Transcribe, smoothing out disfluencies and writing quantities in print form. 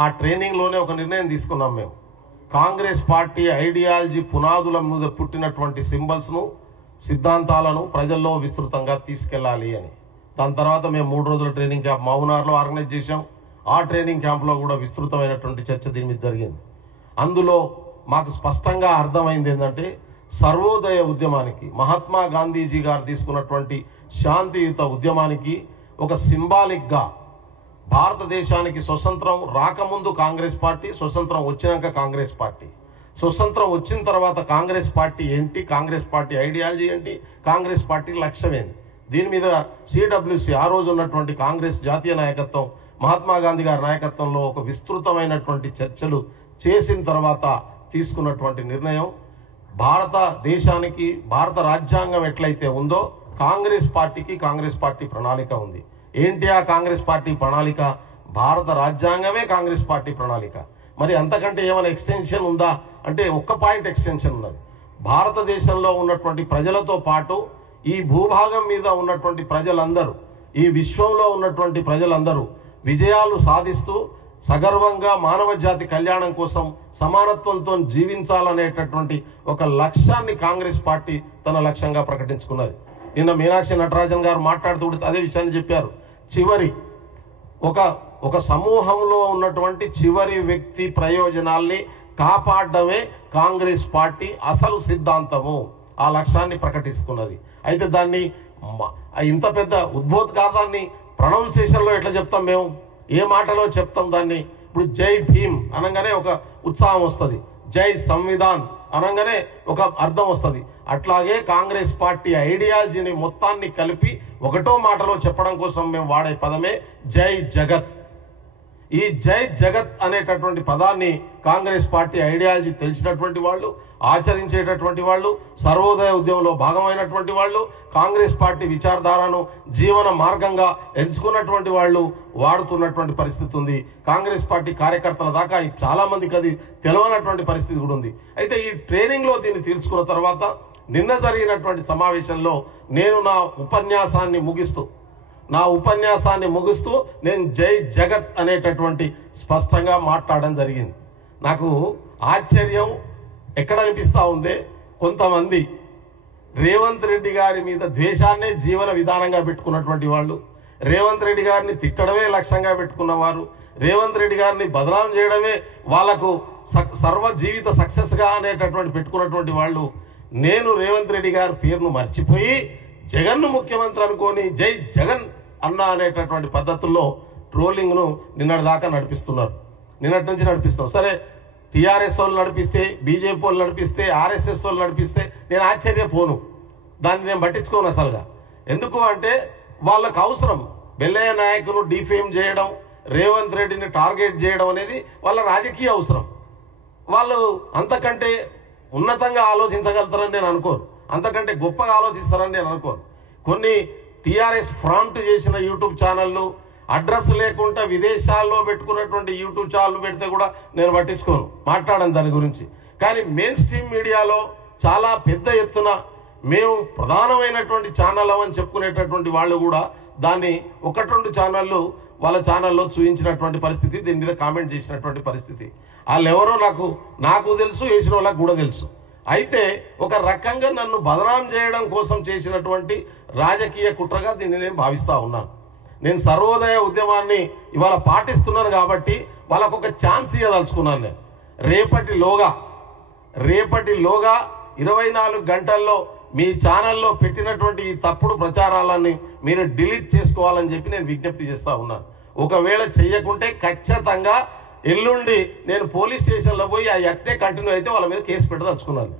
ఆ ట్రైనింగ్లోనే ఒక నిర్ణయం తీసుకున్నాం మేము. కాంగ్రెస్ పార్టీ ఐడియాలజీ పునాదుల మీద పుట్టినటువంటి సింబల్స్ను, సిద్ధాంతాలను ప్రజల్లో విస్తృతంగా తీసుకెళ్లాలి అని. దాని తర్వాత మేము 3 రోజుల ట్రైనింగ్ క్యాంప్ మౌనార్లో ఆర్గనైజ్ చేశాం. ఆ ట్రైనింగ్ క్యాంప్లో కూడా విస్తృతమైనటువంటి చర్చ దీని మీద జరిగింది. అందులో మాకు స్పష్టంగా అర్థమైంది ఏంటంటే, సర్వోదయ ఉద్యమానికి, మహాత్మా గాంధీజీ గారు తీసుకున్నటువంటి శాంతియుత ఉద్యమానికి ఒక సింబాలిక్గా భారతదేశానికి స్వతంత్రం రాకముందు కాంగ్రెస్ పార్టీ, స్వతంత్రం వచ్చినాక కాంగ్రెస్ పార్టీ, స్వతంత్రం వచ్చిన తర్వాత కాంగ్రెస్ పార్టీ ఏంటి, కాంగ్రెస్ పార్టీ ఐడియాలజీ ఏంటి, కాంగ్రెస్ పార్టీ లక్ష్యం ఏంటి, దీని మీద సిడబ్ల్యూసి ఆ రోజు ఉన్నటువంటి కాంగ్రెస్ జాతీయ నాయకత్వం, మహాత్మా గాంధీ గారి నాయకత్వంలో ఒక విస్తృతమైనటువంటి చర్చలు చేసిన తర్వాత తీసుకున్నటువంటి నిర్ణయం, భారతదేశానికి భారత రాజ్యాంగం ఎట్లయితే ఉందో కాంగ్రెస్ పార్టీకి కాంగ్రెస్ పార్టీ ప్రణాళిక ఉంది. ఏంటి ఆ కాంగ్రెస్ పార్టీ ప్రణాళిక? భారత రాజ్యాంగమే కాంగ్రెస్ పార్టీ ప్రణాళిక. మరి అంతకంటే ఏమైనా ఎక్స్టెన్షన్ ఉందా అంటే ఒక్క పాయింట్ ఎక్స్టెన్షన్ ఉన్నది. భారతదేశంలో ఉన్నటువంటి ప్రజలతో పాటు ఈ భూభాగం మీద ఉన్నటువంటి ప్రజలందరూ, ఈ విశ్వంలో ఉన్నటువంటి ప్రజలందరూ విజయాలు సాధిస్తూ సగర్వంగా మానవ జాతి కళ్యాణం కోసం సమానత్వంతో జీవించాలనేటటువంటి ఒక లక్ష్యాన్ని కాంగ్రెస్ పార్టీ తన లక్ష్యంగా ప్రకటించుకున్నది. నిన్న మీనాక్షి నటరాజన్ గారు మాట్లాడుతూ అదే విషయాన్ని చెప్పారు. చివరి ఒక సమూహంలో ఉన్నటువంటి చివరి వ్యక్తి ప్రయోజనాల్ని కాపాడడమే కాంగ్రెస్ పార్టీ అసలు సిద్ధాంతము. ఆ లక్ష్యాన్ని ప్రకటిస్తున్నది. అయితే దాన్ని ఇంత పెద్ద ఉద్బోధకార్థాన్ని ప్రొనౌన్సియేషన్లో ఎట్లా చెప్తాం మేము? ఏ మాటలో చెప్తాం దాన్ని? ఇప్పుడు జై భీమ్ అనగానే ఒక ఉత్సాహం వస్తుంది, జై సంవిధాన్ అనగానే ఒక అర్థం వస్తుంది. అట్లాగే కాంగ్రెస్ పార్టీ ఐడియాలజీని మొత్తాన్ని కలిపి ఒకటో మాటలో చెప్పడం కోసం మేము వాడే పదమే జై జగత్. ఈ జై జగత్ అనేటటువంటి పదాన్ని కాంగ్రెస్ పార్టీ ఐడియాలజీ తెలిసినటువంటి వాళ్ళు, ఆచరించేటటువంటి వాళ్ళు, సర్వోదయ ఉద్యమంలో భాగమైనటువంటి వాళ్ళు, కాంగ్రెస్ పార్టీ విచారధారను జీవన మార్గంగా ఎంచుకున్నటువంటి వాళ్ళు వాడుతున్నటువంటి పరిస్థితి ఉంది. కాంగ్రెస్ పార్టీ కార్యకర్తల దాకా చాలా మందికి అది తెలియనటువంటి పరిస్థితి కూడా ఉంది. అయితే ఈ ట్రైనింగ్లో దీన్ని తెలుసుకున్న తర్వాత నిన్న జరిగినటువంటి సమావేశంలో నేను నా ఉపన్యాసాన్ని ముగిస్తూ నేను జై జగత్ అనేటటువంటి స్పష్టంగా మాట్లాడడం జరిగింది. నాకు ఆశ్చర్యం ఎక్కడ అనిపిస్తా ఉంది, కొంతమంది రేవంత్ రెడ్డి గారి మీద ద్వేషాన్నే జీవన విధానంగా పెట్టుకున్నటువంటి వాళ్ళు, రేవంత్ రెడ్డి గారిని తిట్టడమే లక్ష్యంగా పెట్టుకున్నవారు, రేవంత్ రెడ్డి గారిని బదనాం చేయడమే వాళ్లకు సర్వ జీవిత సక్సెస్గా అనేటటువంటి పెట్టుకున్నటువంటి వాళ్ళు, నేను రేవంత్ రెడ్డి గారి పేరును మర్చిపోయి జగన్ను ముఖ్యమంత్రి అనుకొని జై జగన్ అన్న అనేటటువంటి పద్ధతుల్లో ట్రోలింగ్ను నిన్నటి దాకా నడిపిస్తున్నారు. నిన్నటి నుంచి నడిపిస్తాం. సరే, టీఆర్ఎస్ వాళ్ళు నడిపిస్తే, బీజేపీ వాళ్ళు నడిపిస్తే, ఆర్ఎస్ఎస్ వాళ్ళు నడిపిస్తే నేను ఆశ్చర్యపోను. దాన్ని నేను పట్టించుకోను అసలుగా. ఎందుకు అంటే వాళ్ళకు అవసరం బెల్లయ్య నాయకును డిఫేమ్ చేయడం, రేవంత్ రెడ్డిని టార్గెట్ చేయడం అనేది వాళ్ళ రాజకీయ అవసరం. వాళ్ళు అంతకంటే ఉన్నతంగా ఆలోచించగలుగుతారని నేను అనుకోను, అంతకంటే గొప్పగా ఆలోచిస్తారని నేను అనుకోను. కొన్ని టీఆర్ఎస్ ఫ్రంట్ చేసిన యూట్యూబ్ ఛానళ్ళు, అడ్రస్ లేకుండా విదేశాల్లో పెట్టుకున్నటువంటి యూట్యూబ్ ఛానల్ పెడితే కూడా నేను పట్టించుకోను, మాట్లాడను దాని గురించి. కానీ మెయిన్ స్ట్రీమ్ మీడియాలో చాలా పెద్ద ఎత్తున మేము ప్రధానమైనటువంటి ఛానల్ అని చెప్పుకునేటటువంటి వాళ్ళు కూడా దాన్ని 1-2 ఛానళ్ళు వాళ్ళ ఛానల్లో చూపించినటువంటి పరిస్థితి, దీని మీద కామెంట్ చేసినటువంటి పరిస్థితి. వాళ్ళు ఎవరో నాకు తెలుసు, వేసిన వాళ్ళకు కూడా తెలుసు. అయితే ఒక రకంగా నన్ను బదనాం చేయడం కోసం చేసినటువంటి రాజకీయ కుట్రగా దీన్ని నేను భావిస్తా ఉన్నాను. నేను సర్వోదయ ఉద్యమాన్ని ఇవాళ పాటిస్తున్నాను కాబట్టి వాళ్ళకు ఒక ఛాన్స్ ఇవ్వదలుచుకున్నాను. నేను రేపటిలోగా 24 గంటల్లో మీ ఛానల్లో పెట్టినటువంటి ఈ తప్పుడు ప్రచారాలన్నీ మీరు డిలీట్ చేసుకోవాలని చెప్పి నేను విజ్ఞప్తి చేస్తా ఉన్నాను. ఒకవేళ చెయ్యకుంటే ఖచ్చితంగా ఎల్లుండి నేను పోలీస్ స్టేషన్లో పోయి ఆ యాక్టే కంటిన్యూ అయితే వాళ్ళ మీద కేసు పెట్టదలుచుకున్నాను.